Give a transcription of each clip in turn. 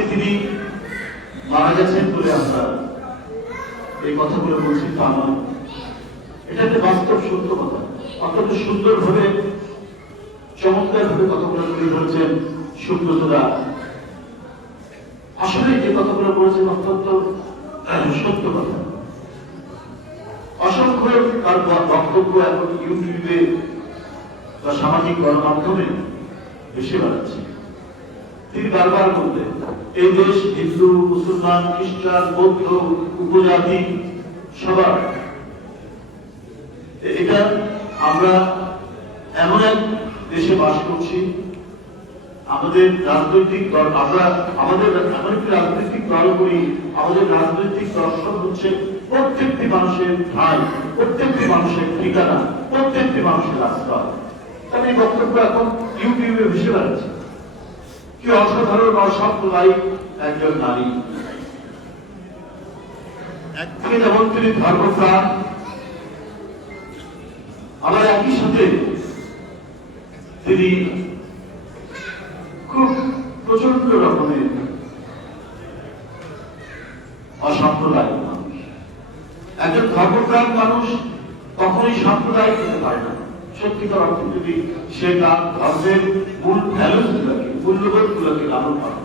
আজকে তিনি মারা গেছেন বলে আমরা এই কথাগুলো বলছি, তা নয়। এটা একটা বাস্তব সত্য কথা। অত্যন্ত সুন্দরভাবে, চমৎকারভাবে কথাগুলো তুলে ধরেছেন সুব্রতরা আসলে যে কথাগুলো বলেছেন অত্যন্ত সত্য কথা। অসংখ্য তার বক্তব্য এখন ইউটিউবে বা সামাজিক গণমাধ্যমে বেশি বেড়াচ্ছে। তিনি বারবার বলতেন, এই দেশ হিন্দু, মুসলমান, খ্রিস্টান, বৌদ্ধ, উপজাতি, সবার। এটা আমরা এমন এক দেশে বাস করছি, আমাদের রাজনৈতিক দল, আমরা আমাদের এমন একটি রাজনৈতিক দল করি, আমাদের রাজনৈতিক দর্শন হচ্ছে প্রত্যেকটি মানুষের ঠাই প্রত্যেকটি মানুষের ঠিকানা, প্রত্যেকটি মানুষের আশ্রয়। আমি এই বক্তব্য এখন ইউটিউবে ভেসে বেড়াচ্ছে। কি অসাধারণ অসাম্প্রদায়িক একজন নারী। একদিকে যেমন তিনি ধর্মপ্রাণ, আবার একই সাথে তিনি খুব প্রচণ্ড রকমের অসাম্প্রদায়িক মানুষ। একজন ধর্মপ্রাণ মানুষ কখনোই সাম্প্রদায়িক হতে পারে না। সত্যিকার অর্থে যদি সে তার ধর্মের মূল ভ্যালুস গুলোকে মূল্যবোধ গুলোকে লালন করে।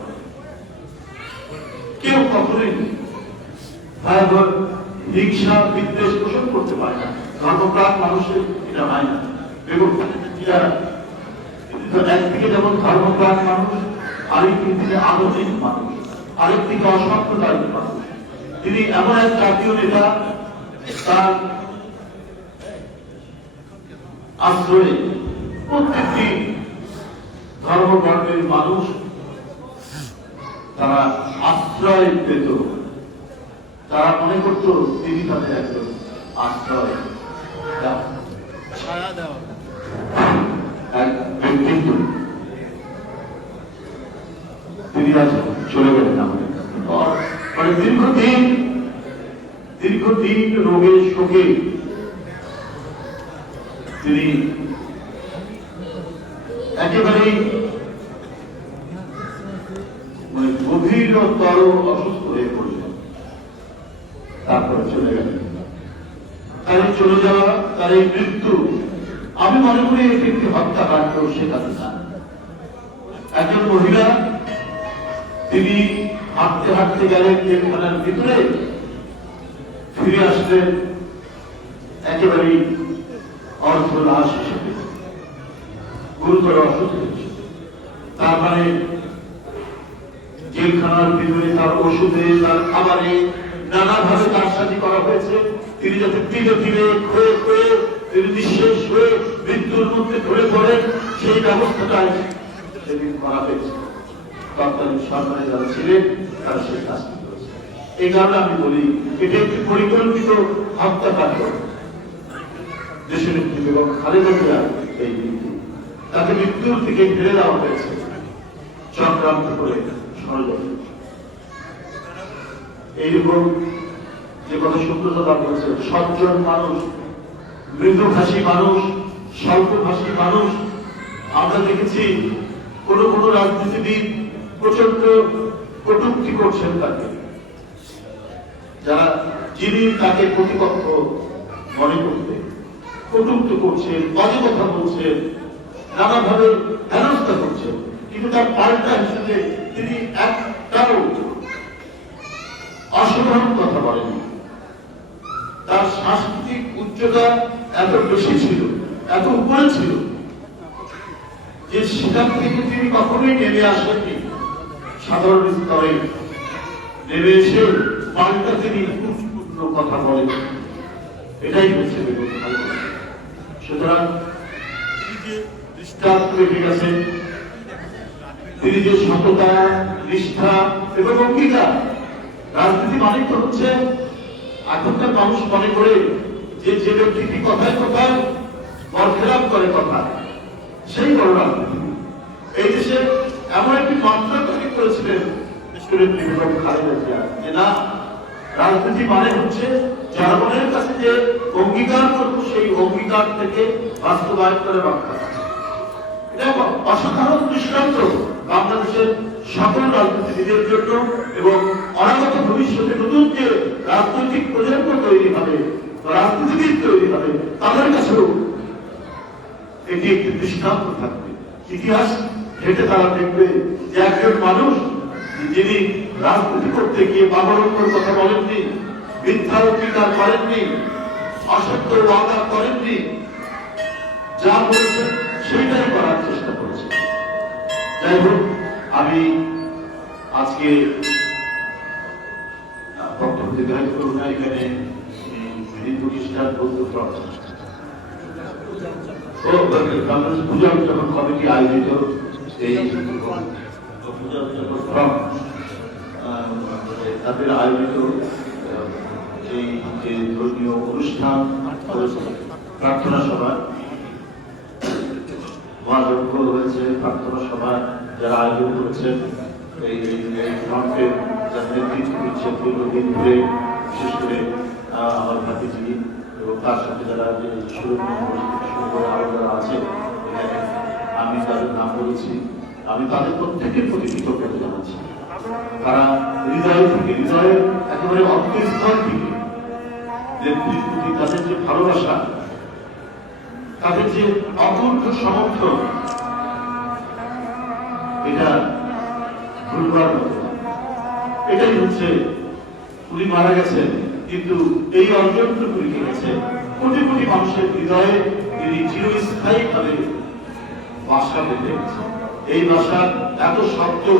কেউ কখনোই ভয়াবহ হিংসা, বিদ্বেষ পোষণ করতে পারে না। ধর্মপ্রাণ মানুষের এটা হয় না। এবং একদিকে যেমন ধর্মপ্রাণ মানুষ আরেকদিকে তিনি মানুষ আরেকদিকে অসাম্প্রদায়িক মানুষ। তিনি এমন এক জাতীয় নেতা, তার আশ্রয়ে প্রত্যেকটি ধর্মবর্ণের মানুষ তারা আশ্রয় পেত। তারা মনে করত তিনি তাদের একজন আশ্রয় ব্যক্তিত্ব। তিনি আজ চলে গেলেন আমাদের মানে দীর্ঘদিন দীর্ঘদিন রোগের শোকে তিনি একেবারেই মানে গভীরতর অসুস্থ হয়ে পড়লেন তারপরে চলে গেলেন এই চলে যাওয়া তার এই মৃত্যু। আমি মনে করি এটি একটি হত্যাকাণ্ড শেখাতে চান একজন মহিলা, তিনি হাঁটতে হাঁটতে গেলেন জেলখানার ভিতরে, ফিরে আসলেন একেবারেই অর্থ হিসেবে। গুরুতর অসুস্থ। তার মানে জেলখানার ভিতরে তার ওষুধে, তার খাবারে নানাভাবে তার সাথে করা হয়েছে। তিনি যাতে ধীরে ধীরে ক্ষয়ে ক্ষয়ে তিনি নিঃশেষ হয়ে মৃত্যুর মধ্যে ধরে পড়েন, সেই ব্যবস্থাটাই সেদিন করা হয়েছে। তৎকালীন সরকারে যারা ছিলেন, তারা সেই কাজটি এই কারণে আমি বলি, এটি একটি পরিকল্পিত হত্যাকাণ্ড। দেশের এবং খালেদা জিয়া এই নীতি। তাকে মৃত্যুর দিকে ফেলে দেওয়া হয়েছে। চক্রান্ত করে এইরকম যে কথা সুব্রততা বলছে সজ্জন মানুষ, মৃদুভাষী মানুষ, স্বল্পভাষী মানুষ, আমরা দেখেছি কোন কোন রাজনীতিবিদ প্রচণ্ড কটূক্তি করছেন তাকে। যারা যিনি তাকে প্রতিপক্ষ মনে করতে কটূক্ত করছেন বাজে কথা বলছেন, নানাভাবে হেনস্থা করছেন। কিন্তু তার পাল্টা হিসেবে তিনি একটাও অসাধারণ কথা বলেন তার সাংস্কৃতিক উচ্চতা এত বেশি ছিল, এত উপরে ছিল, যে সেখান থেকে তিনি কখনোই নেমে আসেননি। সাধারণ স্তরে নেমে এসে পাল্টা তিনি গুরুত্বপূর্ণ কথা বলেন। এটাই হচ্ছে। সুতরাং দৃষ্টান্ত রেখে গেছেন তিনি যে সততা, নিষ্ঠা এবং অঙ্গীকার রাজনীতি মানে তো হচ্ছে এখনকার মানুষ মনে করে যে যে ব্যক্তিটি কথায় কথায় বরখেলাপ করে কথা, সেই বড় রাজনীতি এই দেশে এমন একটি মাত্রা তৈরি করেছিলেন রাজনীতি মানে হচ্ছে জনগণের কাছে যে অঙ্গীকার করব, সেই অঙ্গীকার থেকে বাস্তবায়ন করে রক্ষা করা। অসাধারণ দৃষ্টান্ত বাংলাদেশের সকল রাজনীতিবিদের জন্য এবং অনাগত ভবিষ্যতে নতুন যে রাজনৈতিক প্রজন্ম তৈরি হবে রাজনীতিবিদ তৈরি হবে, তাদের কাছেও এটি একটি দৃষ্টান্ত থাকবে। ইতিহাস ঘেটে তারা দেখবে যে একজন মানুষ যিনি রাজনীতি করতে গিয়ে বাবরঙ্গর কথা বলেননি, মিথ্যা অঙ্গীকার করেননি, অসত্য ওয়াদা করেননি, যা বলেছেন সেইটাই করার চেষ্টা করেছেন যাই হোক, আমি আজকে বক্তব্য করব না, এখানে প্রতিষ্ঠান পূজা উদযাপন আয়োজিত এই তাদের আয়োজিত এই যে ধর্মীয় অনুষ্ঠান, প্রার্থনা সভা। যারা আয়োজন করেছেন যারা আছে আমি তাদের নাম বলেছি। আমি তাদের প্রত্যেকের প্রতি কৃতজ্ঞতা জানাচ্ছি। তারা হৃদয় থেকে হৃদয়ের একেবারে অন্তঃস্থল থেকে তাদের যে ভালোবাসা তাদের যে অকুণ্ঠ সমর্থন, এটা ভুলবার মতো এটাই হচ্ছে, উনি মারা গেছেন, কিন্তু এই অর্জনটুকু রেখে গেছে। কোটি কোটি মানুষের হৃদয়ে তিনি চিরস্থায়ী ভাবে বাসা বেঁধে এই বাসা এত শব্দ